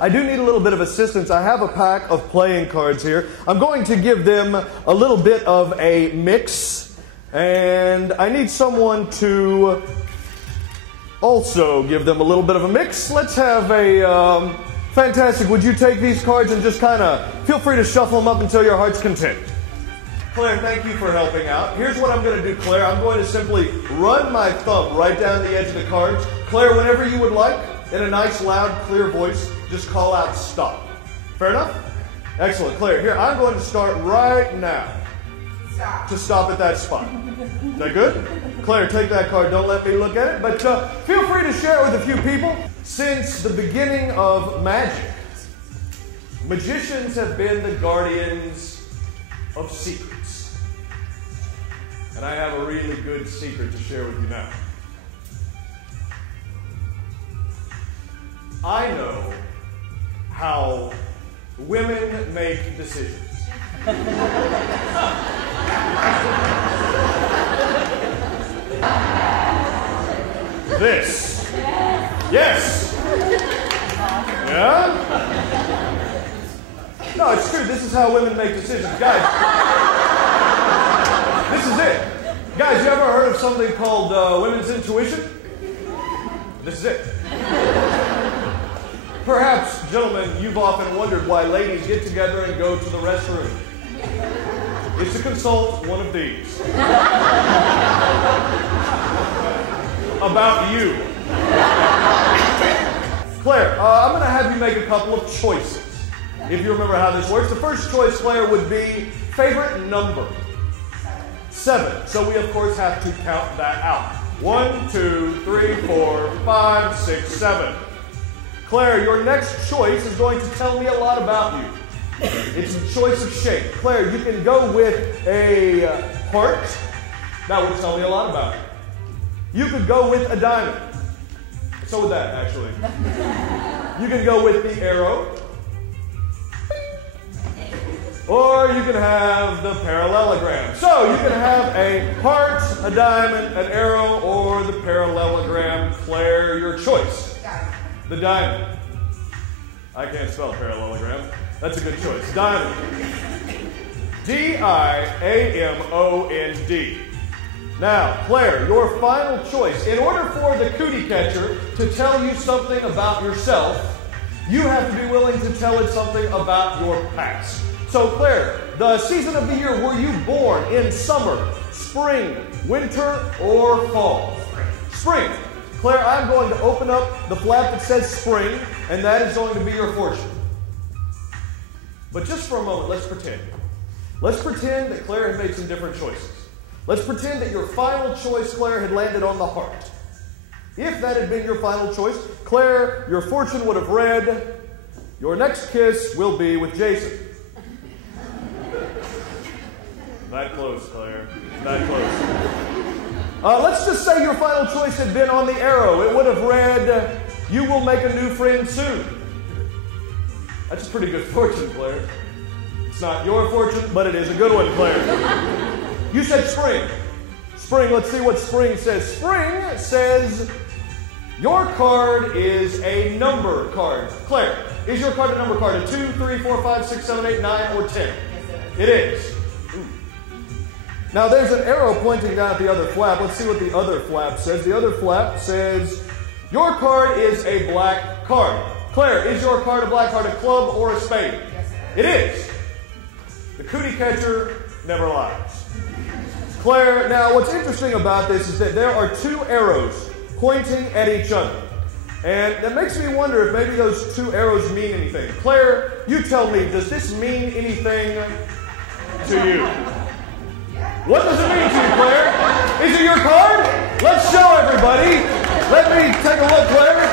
I do need a little bit of assistance. I have a pack of playing cards here. I'm going to give them a little bit of a mix, and I need someone to also give them a little bit of a mix. Let's have a fantastic. Would you take these cards and just kind of feel free to shuffle them up until your heart's content? Claire, thank you for helping out. Here's what I'm going to do, Claire. I'm going to simply run my thumb right down the edge of the cards. Claire, whenever you would like, in a nice, loud, clear voice, just call out stop. Fair enough? Excellent. Claire, here, I'm going to start right now. Stop. To stop at that spot. Is that good? Claire, take that card. Don't let me look at it. But feel free to share it with a few people. Since the beginning of magic, magicians have been the guardians of secrets. And I have a really good secret to share with you now. I know how women make decisions. This. Yes. Yeah? No, it's true. This is how women make decisions. Guys, this is it. Guys, you ever heard of something called women's intuition? This is it. Perhaps, gentlemen, you've often wondered why ladies get together and go to the restroom. It's to consult one of these. About you. Claire, I'm going to have you make a couple of choices. If you remember how this works. The first choice, Claire, would be favorite number. 7. So we, of course, have to count that out. 1, 2, 3, 4, 5, 6, 7. Claire, your next choice is going to tell me a lot about you. It's a choice of shape. Claire, you can go with a heart. That would tell me a lot about you. You could go with a diamond. So would that, actually. You can go with the arrow. Or you can have the parallelogram. So you can have a heart, a diamond, an arrow, or the parallelogram. Claire, your choice. The diamond. I can't spell parallelogram. That's a good choice. Diamond. D-I-A-M-O-N-D. Now, Claire, your final choice. In order for the cootie catcher to tell you something about yourself, you have to be willing to tell it something about your past. So, Claire, the season of the year, were you born in summer, spring, winter, or fall? Spring. Claire, I'm going to open up the flap that says spring, and that is going to be your fortune. But just for a moment, let's pretend. Let's pretend that Claire had made some different choices. Let's pretend that your final choice, Claire, had landed on the heart. If that had been your final choice, Claire, your fortune would have read, your next kiss will be with Jason. That close, Claire. That close. Let's just say your final choice had been on the arrow. It would have read, you will make a new friend soon. That's a pretty good fortune, Claire. It's not your fortune, but it is a good one, Claire. You said spring. Spring, let's see what spring says. Spring says, your card is a number card. Claire, is your card a number card? A 2, 3, 4, 5, 6, 7, 8, 9, or 10? It is. Now, there's an arrow pointing down at the other flap. Let's see what the other flap says. The other flap says, your card is a black card. Claire, is your card a black card, a club or a spade? Yes, it is. The cootie catcher never lies. Claire, now what's interesting about this is that there are 2 arrows pointing at each other. And that makes me wonder if maybe those 2 arrows mean anything. Claire, you tell me, does this mean anything to you? What does it mean to you, Claire? Is it your card? Let's show everybody. Let me take a look, Claire.